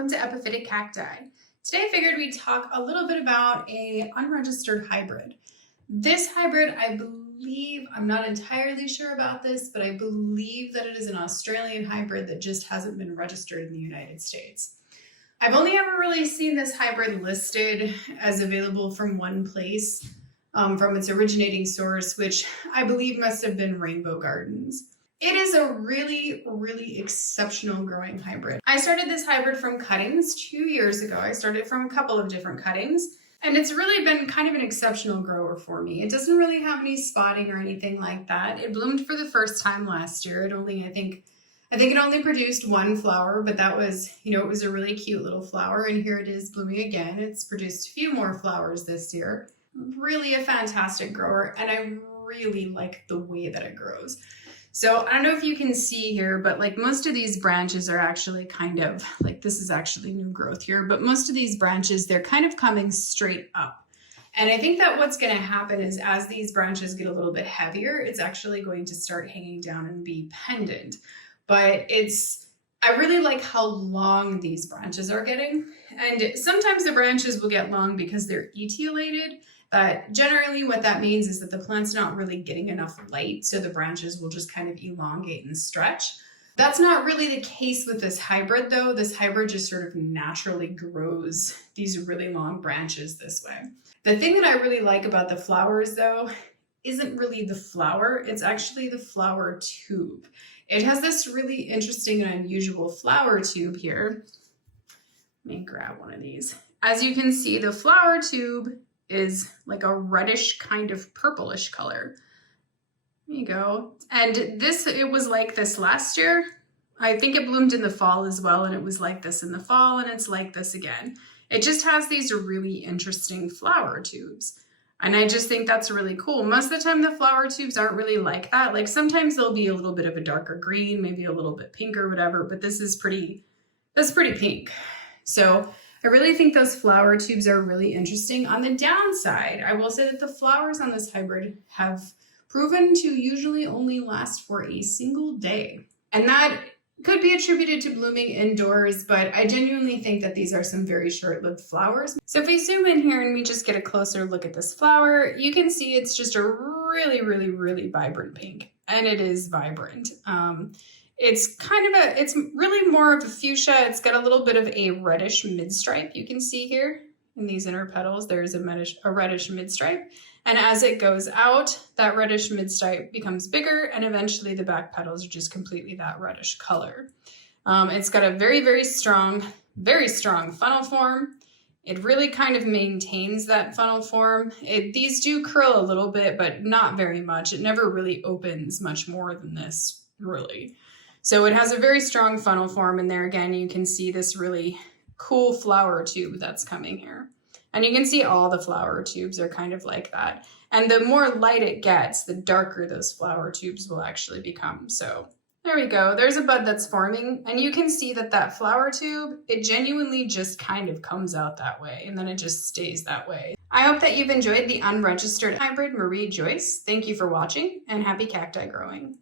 welcome to Epiphytic Cacti. Today I figured we'd talk a little bit about a unregistered hybrid. This hybrid, I believe, I'm not entirely sure about this, but I believe that it is an Australian hybrid that just hasn't been registered in the United States. I've only ever really seen this hybrid listed as available from one place, from its originating source, which I believe must have been Rainbow Gardens. It is a really, really exceptional growing hybrid. I started this hybrid from cuttings 2 years ago. I started from a couple of different cuttings, and it's really been kind of an exceptional grower for me. It doesn't really have any spotting or anything like that. It bloomed for the first time last year. I think it only produced one flower, but that was, it was a really cute little flower, and here it is blooming again. It's produced a few more flowers this year. Really a fantastic grower, and I really like the way that it grows. So I don't know if you can see here, but like most of these branches are actually kind of like, this is actually new growth here, but most of these branches, they're kind of coming straight up. And I think that what's going to happen is as these branches get a little bit heavier, it's actually going to start hanging down and be pendant. But I really like how long these branches are getting. And sometimes the branches will get long because they're etiolated. But generally what that means is that the plant's not really getting enough light, so the branches will just kind of elongate and stretch. That's not really the case with this hybrid though. This hybrid just sort of naturally grows these really long branches this way. The thing that I really like about the flowers though isn't really the flower, it's actually the flower tube. It has this really interesting and unusual flower tube here. Let me grab one of these. As you can see, the flower tube is like a reddish kind of purplish color. There you go. And it was like this last year. I think it bloomed in the fall as well, and it was like this in the fall, and it's like this again. It just has these really interesting flower tubes. And I just think that's really cool. Most of the time the flower tubes aren't really like that. Like sometimes they'll be a little bit of a darker green, maybe a little bit pink or whatever, but that's pretty pink. So I really think those flower tubes are really interesting. On the downside, I will say that the flowers on this hybrid have proven to usually only last for a single day. And that could be attributed to blooming indoors, but I genuinely think that these are some very short-lived flowers. So if we zoom in here and we just get a closer look at this flower, you can see it's just a really, really, really vibrant pink. And it is vibrant. It's really more of a fuchsia. It's got a little bit of a reddish midstripe. You can see here in these inner petals, there's a reddish midstripe. And as it goes out, that reddish midstripe becomes bigger, and eventually the back petals are just completely that reddish color. It's got a very, very strong funnel form. It really kind of maintains that funnel form. These do curl a little bit, but not very much. It never really opens much more than this, really. So it has a very strong funnel form, and there again, you can see this really cool flower tube that's coming here. And you can see all the flower tubes are kind of like that. And the more light it gets, the darker those flower tubes will actually become. So there we go. There's a bud that's forming, and you can see that flower tube, it genuinely just kind of comes out that way, and then it just stays that way. I hope that you've enjoyed the unregistered hybrid Marie Joyce. Thank you for watching, and happy cacti growing.